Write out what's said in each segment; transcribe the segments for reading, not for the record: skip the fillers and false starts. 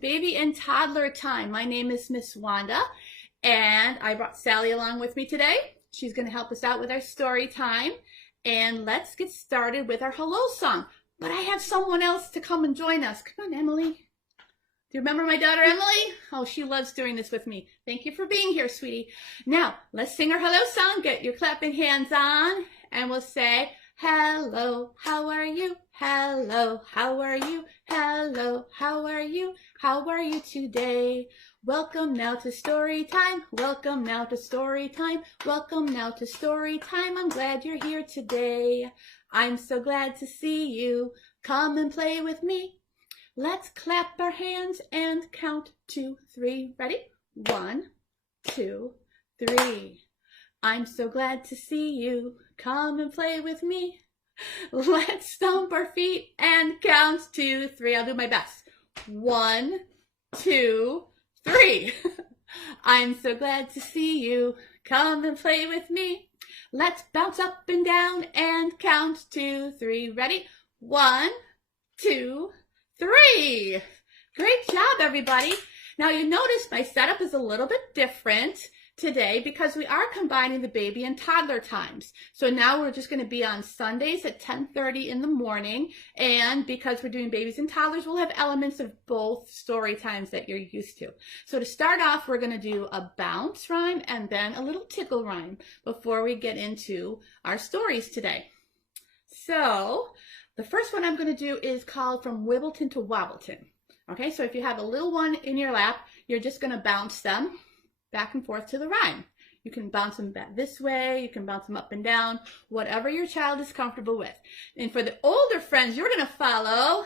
Baby and Toddler Time. My name is Miss Wanda, and I brought Sally along with me today. She's going to help us out with our story time, and let's get started with our hello song. But I have someone else to come and join us. Come on, Emily. Do you remember my daughter, Emily? Oh, she loves doing this with me. Thank you for being here, sweetie. Now, let's sing our hello song. Get your clapping hands on, and we'll say, hello, how are you? Hello, how are you? Hello, how are you? How are you today? Welcome now to story time. Welcome now to story time. Welcome now to story time. I'm glad you're here today. I'm so glad to see you. Come and play with me. Let's clap our hands and count 2, 3. Ready? 1, 2, 3. I'm so glad to see you. Come and play with me. Let's stomp our feet and count 2, 3. I'll do my best. 1, 2, 3. I'm so glad to see you. Come and play with me. Let's bounce up and down and count 2, 3. Ready? 1, 2, 3. Great job, everybody. Now you notice my setup is a little bit different today because we are combining the baby and toddler times. So now we're just going to be on Sundays at 10:30 in the morning, and because we're doing babies and toddlers, we'll have elements of both story times that you're used to. So to start off, we're going to do a bounce rhyme and then a little tickle rhyme before we get into our stories today. So the first one I'm going to do is called From Wibbleton to Wobbleton. Okay, so if you have a little one in your lap, you're just going to bounce them back and forth to the rhyme. You can bounce them back this way, you can bounce them up and down, whatever your child is comfortable with. And for the older friends, you're going to follow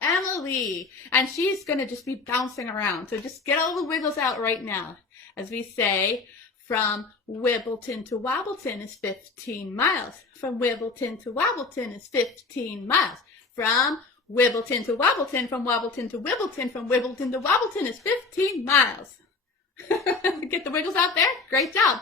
Emily, and she's going to just be bouncing around. So just get all the wiggles out right now. As we say, from Wibbleton to Wobbleton is 15 miles. From Wibbleton to Wobbleton is 15 miles. From Wibbleton to Wobbleton, from Wobbleton to Wibbleton, from Wibbleton to Wobbleton is 15 miles. Get the wiggles out there? Great job.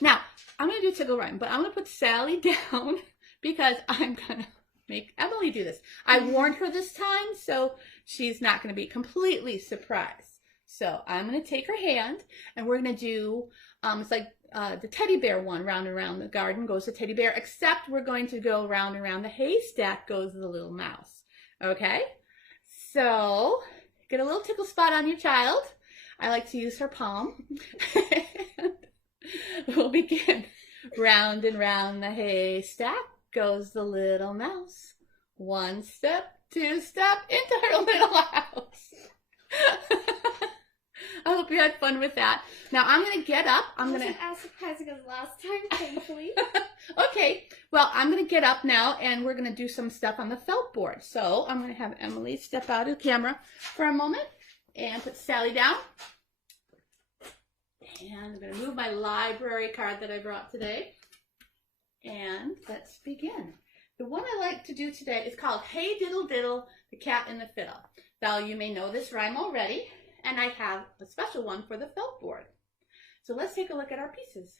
Now, I'm going to do tickle rhyme, but I'm going to put Sally down because I'm going to make Emily do this. I warned her this time, so she's not going to be completely surprised. So I'm going to take her hand, and we're going to do, it's like the teddy bear one, round and round the garden goes the teddy bear, except we're going to go round and round the haystack goes the little mouse. Okay? So get a little tickle spot on your child. I like to use her palm. We'll begin. Round and round the haystack goes the little mouse. 1 step, 2 step into her little house. I hope you had fun with that. Now I'm going to get up. I'm going to as surprising as last time, thankfully. Okay. Well, I'm going to get up now, and we're going to do some stuff on the felt board. So I'm going to have Emily step out of the camera for a moment and put Sally down. And I'm going to move my library card that I brought today. And let's begin. The one I like to do today is called Hey Diddle Diddle, the Cat and the Fiddle. Now, you may know this rhyme already, and I have a special one for the felt board. So let's take a look at our pieces.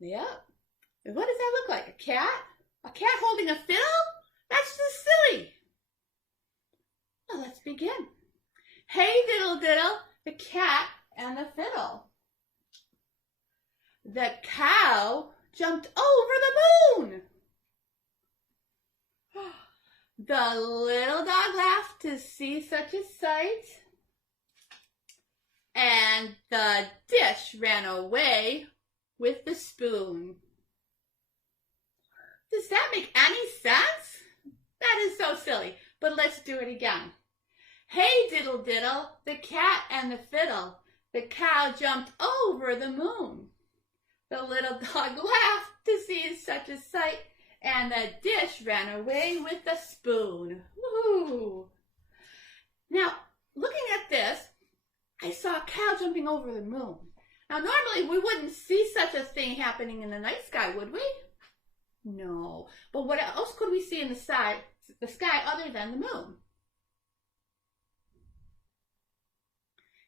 Yep. And what does that look like? A cat? A cat holding a fiddle? That's just silly. Well, let's begin. Hey diddle diddle, the cat and the fiddle. The cow jumped over the moon. The little dog laughed to see such a sight, and the dish ran away with the spoon. Does that make any sense? That is so silly, but let's do it again. Hey diddle diddle, the cat and the fiddle. The cow jumped over the moon. The little dog laughed to see such a sight, and the dish ran away with the spoon. Woo! Now, looking at this, I saw a cow jumping over the moon. Now, normally we wouldn't see such a thing happening in the night sky, would we? No. But what else could we see in the sky other than the moon?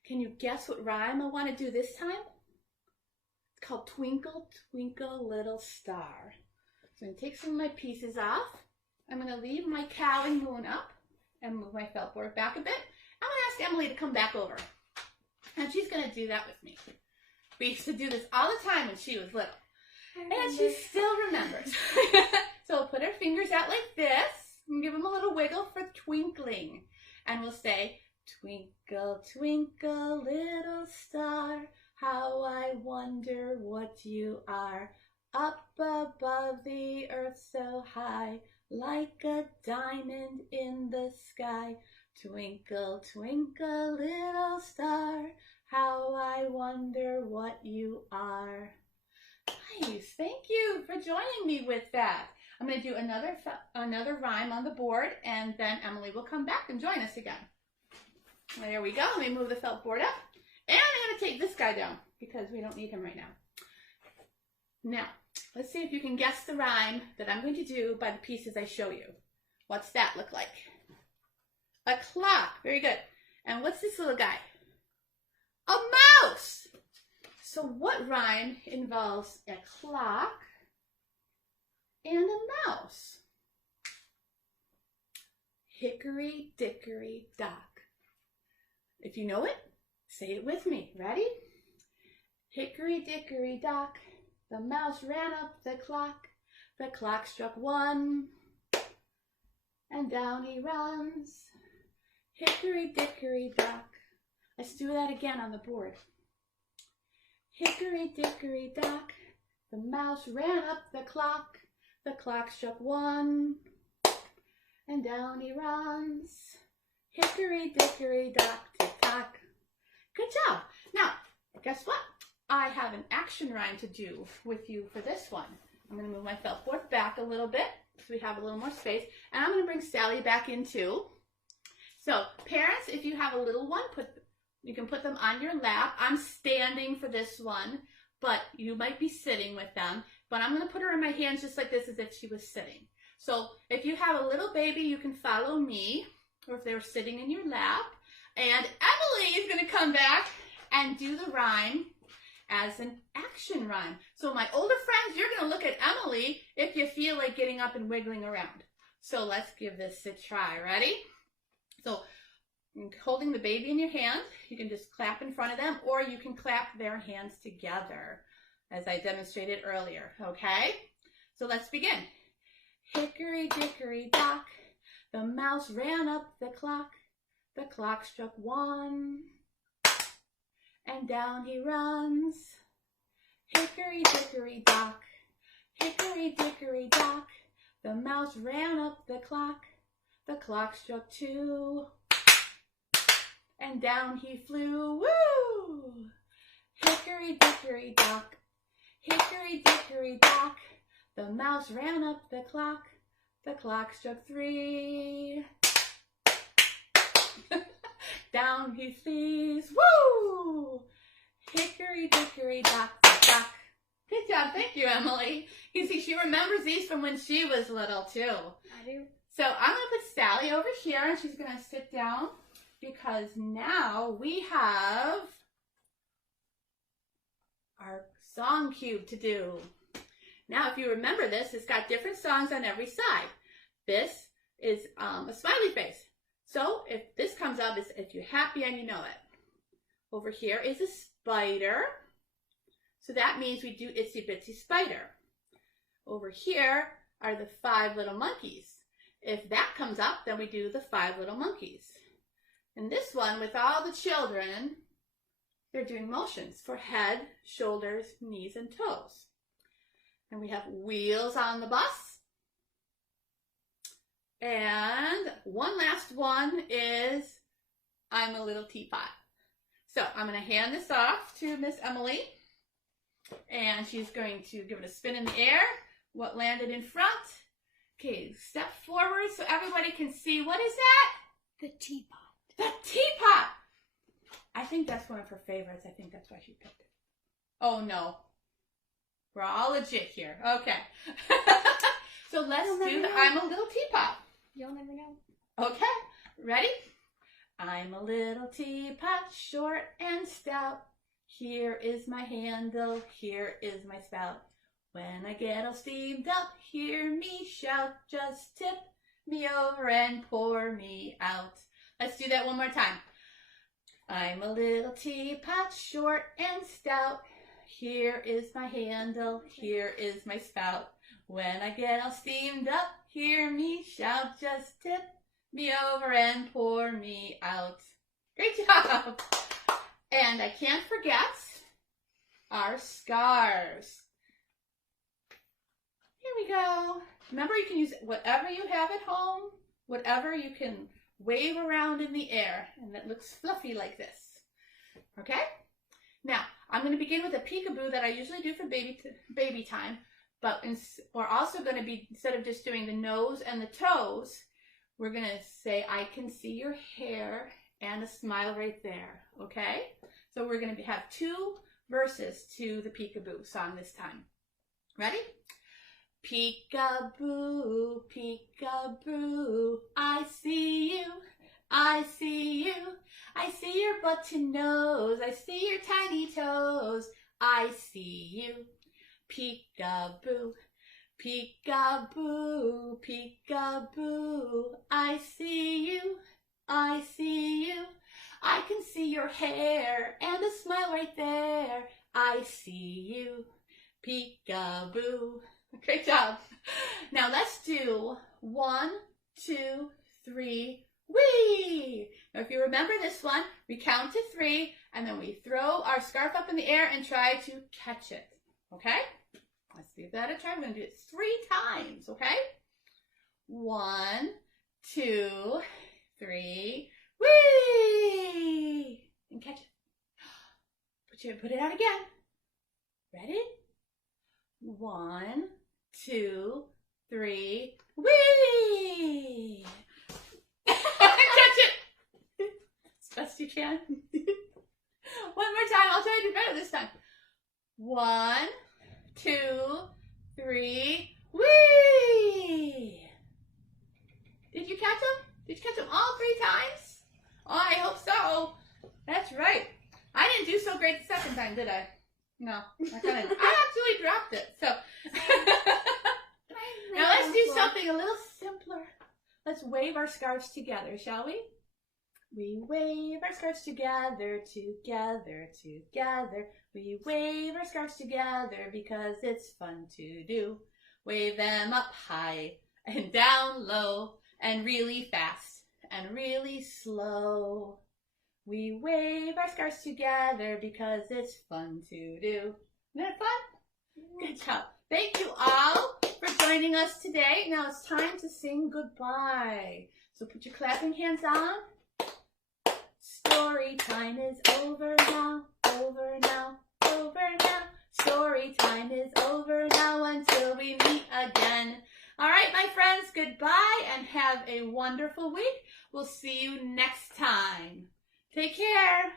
Can you guess what rhyme I want to do this time? It's called Twinkle, Twinkle, Little Star. So I'm going to take some of my pieces off. I'm going to leave my cow and moon up, and move my felt board back a bit. I'm going to ask Emily to come back over. And she's going to do that with me. We used to do this all the time when she was little. And she still remembers. So we'll put our fingers out like this and give them a little wiggle for twinkling. And we'll say, twinkle, twinkle, little star, how I wonder what you are. Up above the earth so high, like a diamond in the sky. Twinkle, twinkle, little star, how I wonder what you are. Nice, thank you for joining me with that. I'm going to do another rhyme on the board, and then Emily will come back and join us again. There we go. Let me move the felt board up. And I'm going to take this guy down because we don't need him right now. Now, let's see if you can guess the rhyme that I'm going to do by the pieces I show you. What's that look like? A clock. Very good. And what's this little guy? A mouse. So what rhyme involves a clock and a mouse? Hickory dickory dock. If you know it, say it with me. Ready? Hickory dickory dock, the mouse ran up the clock struck 1, and down he runs. Hickory dickory dock. Let's do that again on the board. Hickory dickory dock, the mouse ran up the clock struck 1, and down he runs. Hickory dickory dock, tick tock. Good job. Now, guess what? I have an action rhyme to do with you for this one. I'm going to move my felt board back a little bit so we have a little more space. And I'm going to bring Sally back in too. So, parents, if you have a little one, you can put them on your lap. I'm standing for this one, but you might be sitting with them. But I'm going to put her in my hands just like this, as if she was sitting. So if you have a little baby, you can follow me, or if they were sitting in your lap. And Emily is going to come back and do the rhyme as an action rhyme. So my older friends, you're going to look at Emily if you feel like getting up and wiggling around. So let's give this a try. Ready? So holding the baby in your hand, you can just clap in front of them, or you can clap their hands together, as I demonstrated earlier, okay? So let's begin. Hickory dickory dock, the mouse ran up the clock struck 1, and down he runs. Hickory dickory dock, hickory dickory dock, the mouse ran up the clock struck 2, and down he flew. Woo! Hickory dickory dock, hickory dickory dock, the mouse ran up the clock struck 3. Down he flees. Woo! Hickory dickory dock, dock. Good job. Thank you, Emily. You see, she remembers these from when she was little, too. I do. So I'm going to put Sally over here, and she's going to sit down because now we have our song cube to do. Now, if you remember this, it's got different songs on every side. This is a smiley face. So if this comes up, it's if you're happy and you know it. Over here is a spider. So that means we do Itsy Bitsy Spider. Over here are the 5 little monkeys. If that comes up, then we do the 5 little monkeys. And this one, with all the children, they're doing motions for head, shoulders, knees, and toes. And we have wheels on the bus. And one last one is I'm a little teapot. So I'm going to hand this off to Miss Emily. And she's going to give it a spin in the air. What landed in front? Okay, step forward so everybody can see. What is that? The teapot. The teapot! I think that's one of her favorites. I think that's why she picked it. Oh, no. We're all legit here. Okay. So let's do the I'm a little teapot. You'll never know. Okay. Ready? I'm a little teapot, short and stout. Here is my handle, here is my spout. When I get all steamed up, hear me shout. Just tip, me over and pour me out. Let's do that one more time. I'm a little teapot, short and stout. Here is my handle, here is my spout. When I get all steamed up, hear me shout, just tip me over and pour me out. Great job! And I can't forget our scarves. Here we go. Remember, you can use whatever you have at home, whatever you can wave around in the air, and it looks fluffy like this. Okay? Now, I'm going to begin with a peekaboo that I usually do for baby time, but we're also going to be, instead of just doing the nose and the toes, we're going to say, I can see your hair, and a smile right there, okay? So we're going to have 2 verses to the peekaboo song this time. Ready? Peekaboo, peekaboo, I see you, I see you. I see your button nose, I see your tiny toes, I see you. Peekaboo, peekaboo, peekaboo, I see you, I see you. I can see your hair and a smile right there, I see you. Peekaboo. Great job. Now let's do 1, 2, 3, whee! Now if you remember this one, we count to 3 and then we throw our scarf up in the air and try to catch it. Okay? Let's give that a try. We're going to do it 3 times. Okay? 1, 2, 3, whee! And catch it. Put it out again. Ready? 1, 2, 3, whee! Catch it! As best you can. One more time. I'll try to do better this time. 1, 2, 3, whee! Did you catch them? Did you catch them all 3 times? Oh, I hope so. That's right. I didn't do so great the second time, did I? No, I actually dropped it. So now let's do something a little simpler. Let's wave our scarves together, shall we? We wave our scarves together, together, together. We wave our scarves together because it's fun to do. Wave them up high and down low and really fast and really slow. We wave our scarves together because it's fun to do. Isn't that fun? Good job. Thank you all for joining us today. Now it's time to sing goodbye. So put your clapping hands on. Story time is over now, over now, over now. Story time is over now until we meet again. All right, my friends, goodbye and have a wonderful week. We'll see you next time. Take care.